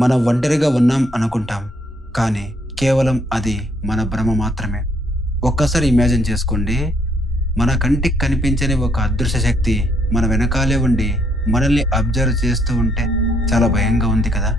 మనం ఒంటరిగా ఉన్నాం అనుకుంటాం. కానీ కేవలం అది మన భ్రమ మాత్రమే. ఒక్కసారి ఇమాజిన్ చేసుకోండి. మన కంటికి కనిపించని ఒక అదృశ్య శక్తి మన వెనకాలే ఉండి మనల్ని అబ్జర్వ్ చేస్తూ ఉంటే చాలా భయంగా ఉంది కదా!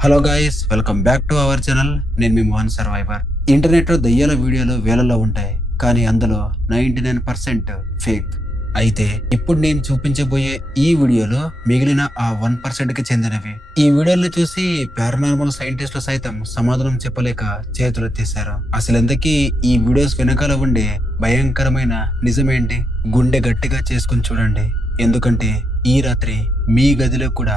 Hello guys! Welcome back to our channel. నేను మీ మోహన్ సర్వైవర్. ఇంటర్నెట్‌లో దెయ్యాల వీడియోలు వేలల్లో ఉంటాయి. కానీ అందులో 99% ఫేక్. అయితే ఇప్పుడు నేను చూపించబోయే ఈ వీడియోలో మిగిలిన ఆ 1%కి చెందినవి. ఈ వీడియోలను చూసి పారానార్మల్ సైంటిస్టులు సైతం సమాధానం చెప్పలేక చేతులెత్తేశారు. అసలెంతకీ ఈ వీడియోస్ వెనకాల ఉండే భయంకరమైన నిజమేంటి? గుండె గట్టిగా చేసుకొని చూడండి. ఎందుకంటే ఈ రాత్రి మీ గదిలో కూడా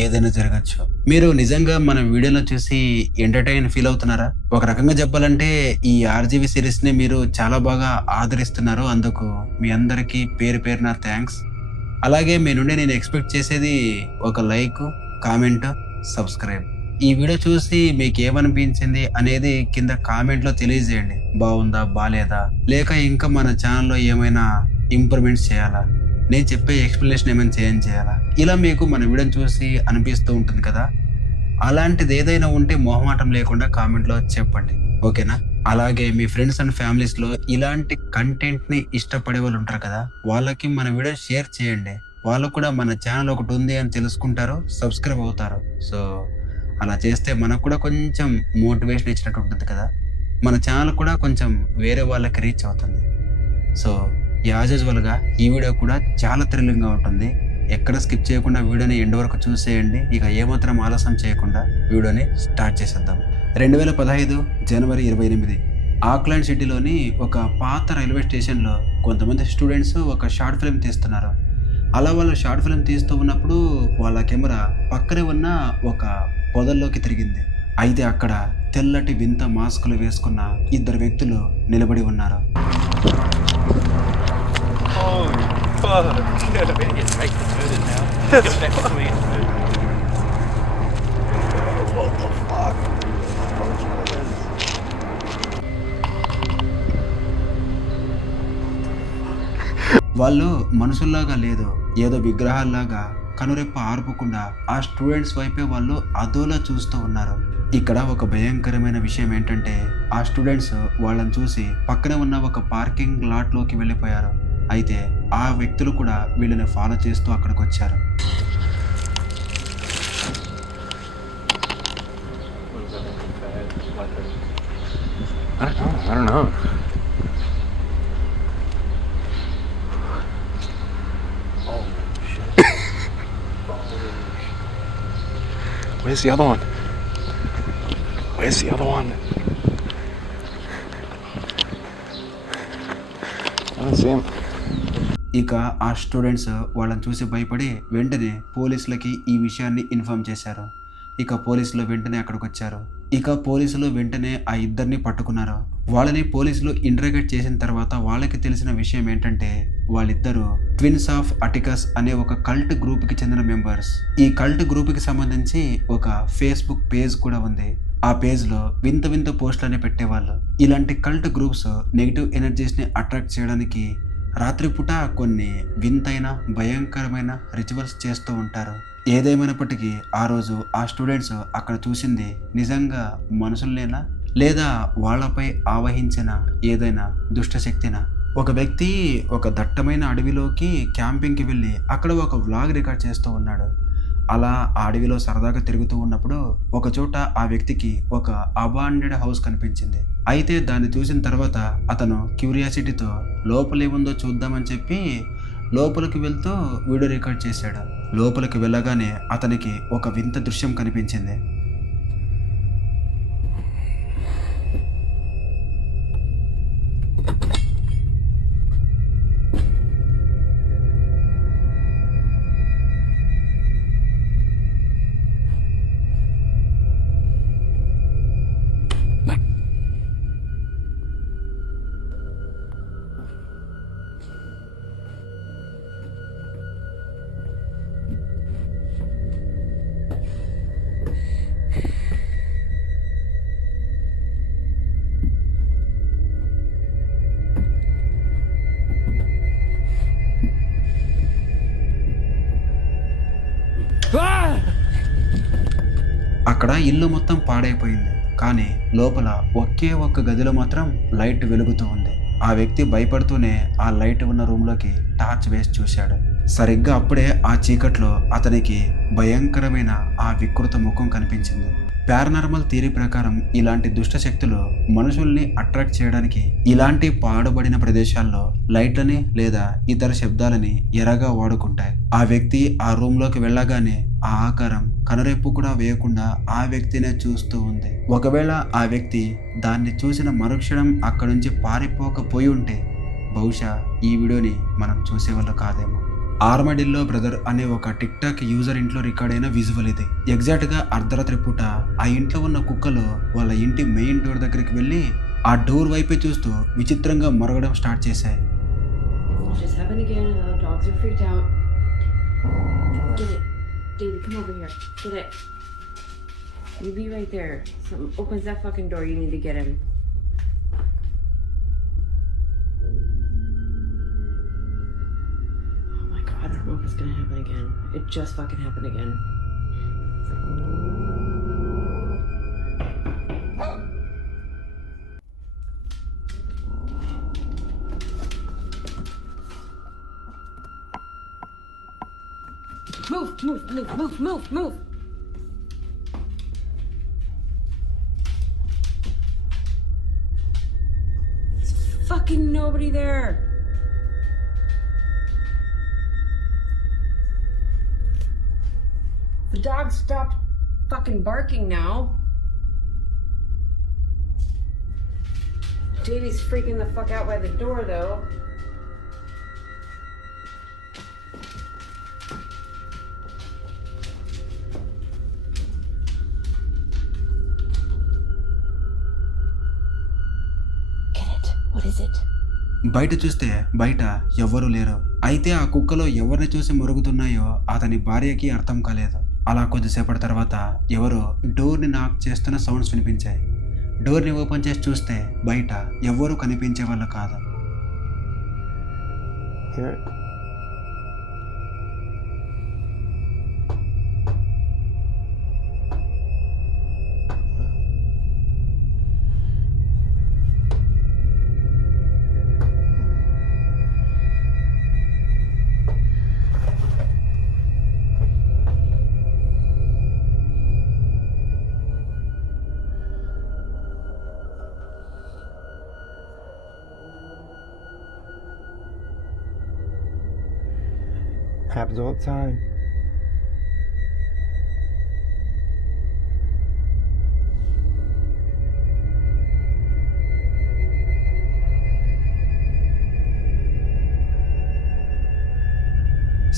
ఏదైనా జరగచ్చు. మీరు నిజంగా మన వీడియోలో చూసి ఎంటర్‌టైన్ ఫీల్ అవుతున్నారా? ఒక రకంగా చెప్పాలంటే ఈ ఆర్‌జీవీ సీరీస్‌ని మీరు చాలా బాగా ఆదరిస్తున్నారు. అందుకు మీ అందరికీ పేరు పేరున థాంక్స్. అలాగే మీ నుండి నేను ఎక్స్‌పెక్ట్ చేసేది ఒక లైకు, కామెంటు, సబ్‌స్క్రైబ్. ఈ వీడియో చూసి మీకేమనిపించింది అనేది కింద కామెంట్‌లో తెలియజేయండి. బావుందా? బాలేదా? లేక ఇంకా మన ఛానెల్‌లో ఏమైనా ఇంప్రూవ్‌మెంట్స్ చేయాలా? నేను చెప్పే ఎక్స్‌ప్లనేషన్ ఏమైనా చేంజ్ చేయాలా? ఇలా మీకు మన వీడియోని చూసి అనిపిస్తూ ఉంటుంది కదా! అలాంటిదేదైనా ఉంటే మొహమాటం లేకుండా కామెంట్‌లో చెప్పండి. ఓకేనా? అలాగే మీ ఫ్రెండ్స్ అండ్ ఫ్యామిలీస్‌లో ఇలాంటి కంటెంట్‌ని ఇష్టపడే వాళ్ళు ఉంటారు కదా! వాళ్ళకి మన వీడియో షేర్ చేయండి. వాళ్ళు కూడా మన ఛానెల్ ఒకటుంది అని తెలుసుకుంటారు. సబ్‌స్క్రైబ్ అవుతారు. సో, అలా చేస్తే మనకు కూడా కొంచెం మోటివేషన్ ఇచ్చినట్టు ఉంటుంది కదా! మన ఛానెల్ కూడా కొంచెం వేరే వాళ్ళకి రీచ్ అవుతుంది. సో, యాజ్ యూజువల్‌గా ఈ వీడియో కూడా చాలా థ్రిల్లింగ్‌గా ఉంటుంది. ఎక్కడ స్కిప్ చేయకుండా వీడియోని ఎండ్ వరకు చూసేయండి. ఇక ఏమాత్రం ఆలస్యం చేయకుండా వీడియోని స్టార్ట్ చేసేద్దాం. 2015 జనవరి 28 ఆక్లాండ్ సిటీలోని ఒక పాత రైల్వే స్టేషన్‌లో కొంతమంది స్టూడెంట్స్ ఒక షార్ట్ ఫిల్మ్ తీస్తున్నారు. అలా వాళ్ళు షార్ట్ ఫిల్మ్ తీస్తూ ఉన్నప్పుడు వాళ్ళ కెమెరా పక్కనే ఉన్న ఒక పొదల్లోకి తిరిగింది. అయితే అక్కడ తెల్లటి వింత మాస్కులు వేసుకున్న ఇద్దరు వ్యక్తులు నిలబడి ఉన్నారు. Holy fuck. I better get straight to food now. Get back to me. What the fuck? వాళ్ళు మనుషుల్లాగా లేదు, ఏదో విగ్రహాల్లాగా కనురెప్ప ఆర్పకుండా ఆ స్టూడెంట్స్ వైపే వాళ్ళు అదోలా చూస్తూ ఉన్నారు. ఇక్కడ ఒక భయంకరమైన విషయం ఏంటంటే ఆ స్టూడెంట్స్ వాళ్ళని చూసి పక్కనే ఉన్న ఒక పార్కింగ్ లాట్‌లోకి వెళ్ళిపోయారు. అయితే ఆ వ్యక్తులు కూడా వీళ్ళని ఫాలో చేస్తూ అక్కడికొచ్చారు. I don't know. Oh shit. Where's the other one? Where's the other one? I don't see him. ఇక ఆ స్టూడెంట్స్ వాళ్ళని చూసి భయపడి వెంటనే పోలీసులకి ఈ విషయాన్ని ఇన్ఫార్మ్ చేశారు. ఇక పోలీసులు వెంటనే అక్కడికొచ్చారు. ఇక పోలీసులు వెంటనే ఆ ఇద్దరిని పట్టుకున్నారు. వాళ్ళని పోలీసులు ఇంటరాగేట్ చేసిన తర్వాత వాళ్ళకి తెలిసిన విషయం ఏంటంటే వాళ్ళిద్దరూ ట్విన్స్ ఆఫ్ అటికస్ అనే ఒక కల్ట్ గ్రూప్‌కి చెందిన మెంబర్స్. ఈ కల్ట్ గ్రూప్‌కి సంబంధించి ఒక ఫేస్‌బుక్ పేజ్ కూడా ఉంది. ఆ పేజ్‌లో వింత వింత పోస్టులనే పెట్టేవాళ్ళు. ఇలాంటి కల్ట్ గ్రూప్స్ నెగెటివ్ ఎనర్జీస్‌ని అట్రాక్ట్ చేయడానికి రాత్రిపూట కొన్ని వింతైన భయంకరమైన రిచువల్స్ చేస్తూ ఉంటారు. ఏదేమైనప్పటికీ ఆ రోజు ఆ స్టూడెంట్స్ అక్కడ చూసింది నిజంగా మనుషుల్నేనా లేదా వాళ్ళపై ఆవహించిన ఏదైనా దుష్టశక్తినా? ఒక వ్యక్తి ఒక దట్టమైన అడవిలోకి క్యాంపింగ్‌కి వెళ్ళి అక్కడ ఒక వ్లాగ్ రికార్డ్ చేస్తూ ఉన్నాడు. అలా ఆ అడవిలో సరదాగా తిరుగుతూ ఉన్నప్పుడు ఒకచోట ఆ వ్యక్తికి ఒక అబాండెడ్ హౌస్ కనిపించింది. అయితే దాన్ని చూసిన తర్వాత అతను క్యూరియాసిటీతో లోపలేముందో చూద్దామని చెప్పి లోపలికి వెళ్తూ వీడియో రికార్డ్ చేశాడు. లోపలికి వెళ్ళగానే అతనికి ఒక వింత దృశ్యం కనిపించింది. అక్కడ ఇల్లు మొత్తం పాడైపోయింది, కానీ లోపల ఒకే ఒక్క గదిలో మాత్రం లైట్ వెలుగుతూ ఉంది. ఆ వ్యక్తి భయపడుతూనే ఆ లైట్ ఉన్న రూమ్లోకి టార్చ్ వేసి చూశాడు. సరిగ్గా అప్పుడే ఆ చీకట్లో అతనికి భయంకరమైన ఆ వికృత ముఖం కనిపించింది. పారానార్మల్ థియరీ ప్రకారం ఇలాంటి దుష్ట శక్తులు మనుషుల్ని అట్రాక్ట్ చేయడానికి ఇలాంటి పాడుబడిన ప్రదేశాల్లో లైట్లని లేదా ఇతర శబ్దాలని ఎరగా వాడుకుంటాయి. ఆ వ్యక్తి ఆ రూమ్లోకి వెళ్ళగానే ఆ ఆకారం కనురెప్పు కూడా వేయకుండా ఆ వ్యక్తినే చూస్తూ ఉంది. ఒకవేళ ఆ వ్యక్తి దాన్ని చూసిన మరుక్షణం అక్కడి నుంచి పారిపోకపోయి ఉంటే బహుశా ఈ వీడియోని మనం చూసేవాళ్ళు కాదేమో. ఆర్మడిల్లో బ్రదర్ అనే ఒక టిక్ టాక్ యూజర్ ఇంట్లో రికార్డ్ అయిన విజువల్ ఇది. ఎగ్జాక్ట్గా అర్ధరాత్రి పూట ఆ ఇంట్లో ఉన్న కుక్కలు వాళ్ళ ఇంటి మెయిన్ డోర్ దగ్గరికి వెళ్ళి ఆ డోర్ వైపే చూస్తూ విచిత్రంగా మొరగడం స్టార్ట్ చేశాయి. Just happened again. The dogs are freaked out. Get it. David, come over here. Get it. You be right there. Something opens that fucking door. You need to get him. Oh my god, I don't know if it's gonna happen again. It just fucking happened again. Move. There's fucking nobody there. The dog stopped fucking barking now. Davey's freaking the fuck out by the door though. What is it? బయట చూస్తే బయట ఎవ్వరూ లేరు. అయితే ఆ కుక్కలో ఎవరిని చూసి మొరుగుతున్నాయో అతని భార్యకి అర్థం కాలేదు. అలా కొద్దిసేపటి తర్వాత ఎవరో డోర్ని నాక్ చేస్తున్న సౌండ్స్ వినిపించాయి. డోర్ని ఓపెన్ చేసి చూస్తే బయట ఎవ్వరూ కనిపించే వాళ్ళు కాదు. Happens all the time.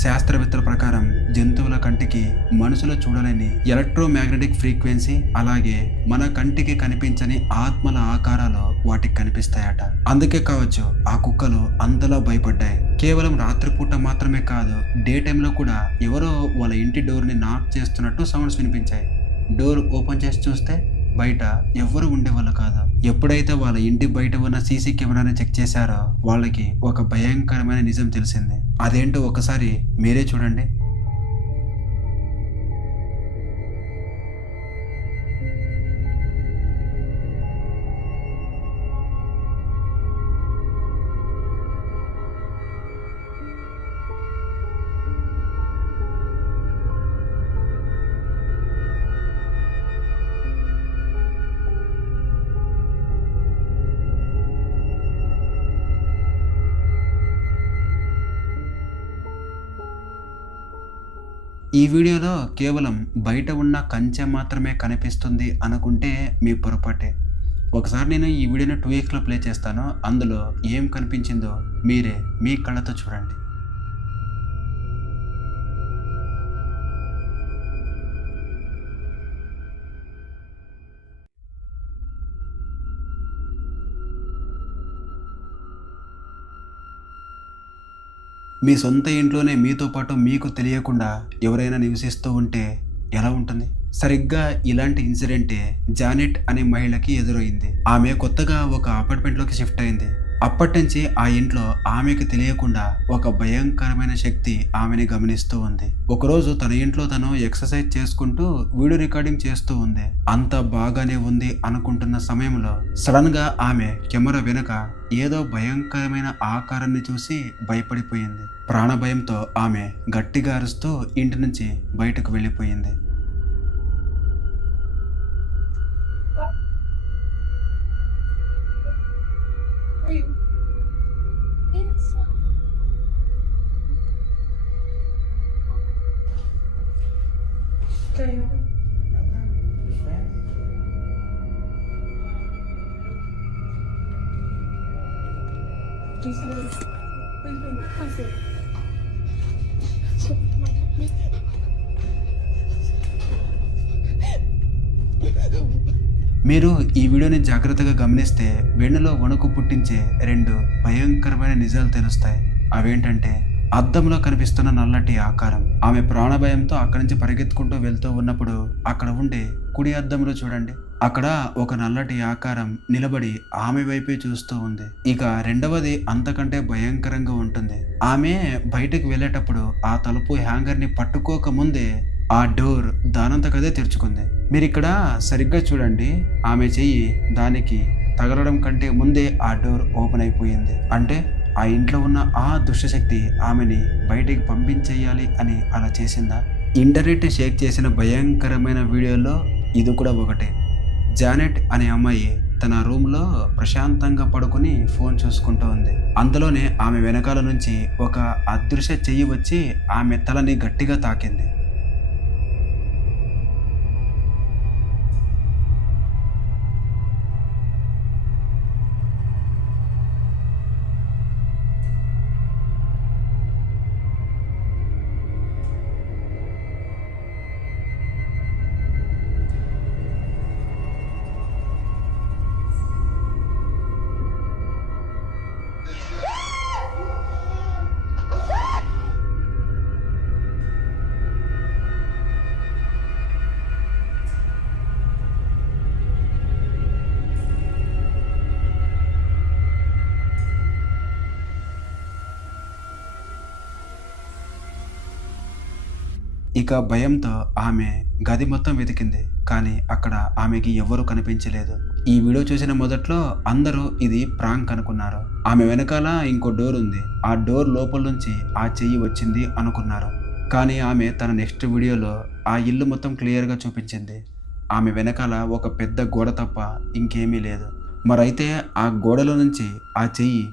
శాస్త్రవేత్తల ప్రకారం జంతువుల కంటికి మనుషులు చూడలేని ఎలక్ట్రోమాగ్నెటిక్ ఫ్రీక్వెన్సీ, అలాగే మన కంటికి కనిపించని ఆత్మల ఆకారాలు వాటికి కనిపిస్తాయట. అందుకే కావచ్చు ఆ కుక్కలు అంతలా భయపడ్డాయి. కేవలం రాత్రిపూట మాత్రమే కాదు, డే టైంలో కూడా ఎవరో వాళ్ళ ఇంటి డోర్ని నాక్ చేస్తున్నట్టు సౌండ్స్ వినిపించాయి. డోర్ ఓపెన్ చేసి చూస్తే బయట ఎవ్వరు ఉండేవాళ్ళు కాదు. ఎప్పుడైతే వాళ్ళ ఇంటి బయట ఉన్న సీసీ కెమెరాని చెక్ చేశారో వాళ్ళకి ఒక భయంకరమైన నిజం తెలిసింది. అదేంటో ఒకసారి మీరే చూడండి. ఈ వీడియోలో కేవలం బయట ఉన్న కంచె మాత్రమే కనిపిస్తుంది అనుకుంటే మీ పొరపాటే. ఒకసారి నేను ఈ వీడియోని 2xలో ప్లే చేస్తాను. అందులో ఏం కనిపించిందో మీరే మీ కళ్ళతో చూడండి. మీ సొంత ఇంట్లోనే మీతో పాటు మీకు తెలియకుండా ఎవరైనా నివసిస్తూ ఉంటే ఎలా ఉంటుంది? సరిగ్గా ఇలాంటి ఇన్సిడెంటే జానెట్ అనే మహిళకి ఎదురైంది. ఆమె కొత్తగా ఒక అపార్ట్మెంట్లోకి షిఫ్ట్ అయింది. అప్పటి నుంచి ఆ ఇంట్లో ఆమెకి తెలియకుండా ఒక భయంకరమైన శక్తి ఆమెని గమనిస్తూ ఉంది. ఒకరోజు తన ఇంట్లో తను ఎక్సర్సైజ్ చేసుకుంటూ వీడియో రికార్డింగ్ చేస్తూ ఉంది. అంత బాగానే ఉంది అనుకుంటున్న సమయంలో సడన్ గా ఆమె కెమెరా వెనుక ఏదో భయంకరమైన ఆకారాన్ని చూసి భయపడిపోయింది. ప్రాణభయంతో ఆమె గట్టిగా అరుస్తూ ఇంటి నుంచి బయటకు వెళ్ళిపోయింది. మీరు ఈ వీడియోని జాగ్రత్తగా గమనిస్తే వెన్నులో వణుకు పుట్టించే 2 భయంకరమైన నిజాలు తెలుస్తాయి. అవేంటంటే అద్దంలో కనిపిస్తున్న నల్లటి ఆకారం. ఆమె ప్రాణభయంతో అక్కడి నుంచి పరిగెత్తుకుంటూ వెళ్తూ ఉన్నప్పుడు అక్కడ ఉండే కుడి అద్దంలో చూడండి, అక్కడ ఒక నల్లటి ఆకారం నిలబడి ఆమె వైపే చూస్తూ ఉంది. ఇక రెండవది అంతకంటే భయంకరంగా ఉంటుంది. ఆమె బయటకు వెళ్ళేటప్పుడు ఆ తలుపు హ్యాంగర్ ని పట్టుకోక ముందే ఆ డోర్ దానంతకదే తెరుచుకుంది. మీరు ఇక్కడ సరిగ్గా చూడండి, ఆమె చెయ్యి దానికి తగలడం కంటే ముందే ఆ డోర్ ఓపెన్ అయిపోయింది. అంటే ఆ ఇంట్లో ఉన్న ఆ దుష్టశక్తి ఆమెని బయటికి పంపించేయాలి అని అలా చేసిందా? ఇంటర్నెట్ షేక్ చేసిన భయంకరమైన వీడియోలో ఇది కూడా ఒకటే. జానెట్ అనే అమ్మాయి తన రూమ్లో ప్రశాంతంగా పడుకుని ఫోన్ చూసుకుంటూ ఉంది. అంతలోనే ఆమె వెనకాల నుంచి ఒక అదృశ్య చెయ్యి వచ్చి ఆమె తలని గట్టిగా తాకింది. ఇక భయంతో ఆమె గది మొత్తం వెతికింది, కానీ అక్కడ ఆమెకి ఎవరూ కనిపించలేదు. ఈ వీడియో చూసిన మొదట్లో అందరూ ఇది ప్రాంక్ అనుకున్నారు. ఆమె వెనకాల ఇంకో డోర్ ఉంది, ఆ డోర్ లోపల నుంచి ఆ చెయ్యి వచ్చింది అనుకున్నారు. కానీ ఆమె తన నెక్స్ట్ వీడియోలో ఆ ఇల్లు మొత్తం క్లియర్గా చూపించింది. ఆమె వెనకాల ఒక పెద్ద గోడ తప్ప ఇంకేమీ లేదు. మరైతే ఆ గోడలో నుంచి ఆ చెయ్యి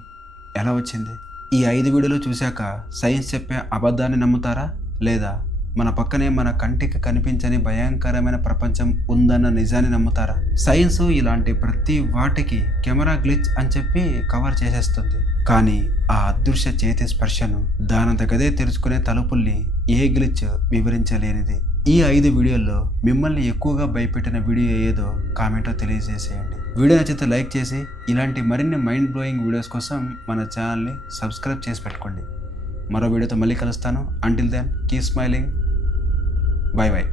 ఎలా వచ్చింది? ఈ 5 వీడియోలు చూశాక సైన్స్ చెప్పే అబద్ధాన్ని నమ్ముతారా, లేదా మన పక్కనే మన కంటికి కనిపించని భయంకరమైన ప్రపంచం ఉందన్న నిజాన్ని నమ్ముతారా? సైన్స్ ఇలాంటి ప్రతి వాటికి కెమెరా గ్లిచ్ అని చెప్పి కవర్ చేసేస్తుంది. కానీ ఆ అదృశ్య చేతి స్పర్శను దానంతకదే తెరుచుకునే తలుపుల్ని ఏ గ్లిచ్ వివరించలేనిది. ఈ 5 వీడియోల్లో మిమ్మల్ని ఎక్కువగా భయపెట్టిన వీడియో ఏదో కామెంట్లో తెలియజేసేయండి. వీడియో నచ్చితే లైక్ చేసి ఇలాంటి మరిన్ని మైండ్ బ్లోయింగ్ వీడియోస్ కోసం మన ఛానల్ని సబ్స్క్రైబ్ చేసి పెట్టుకోండి. మరో వీడియోతో మళ్ళీ కలుస్తాను. Until then keep smiling. Bye by.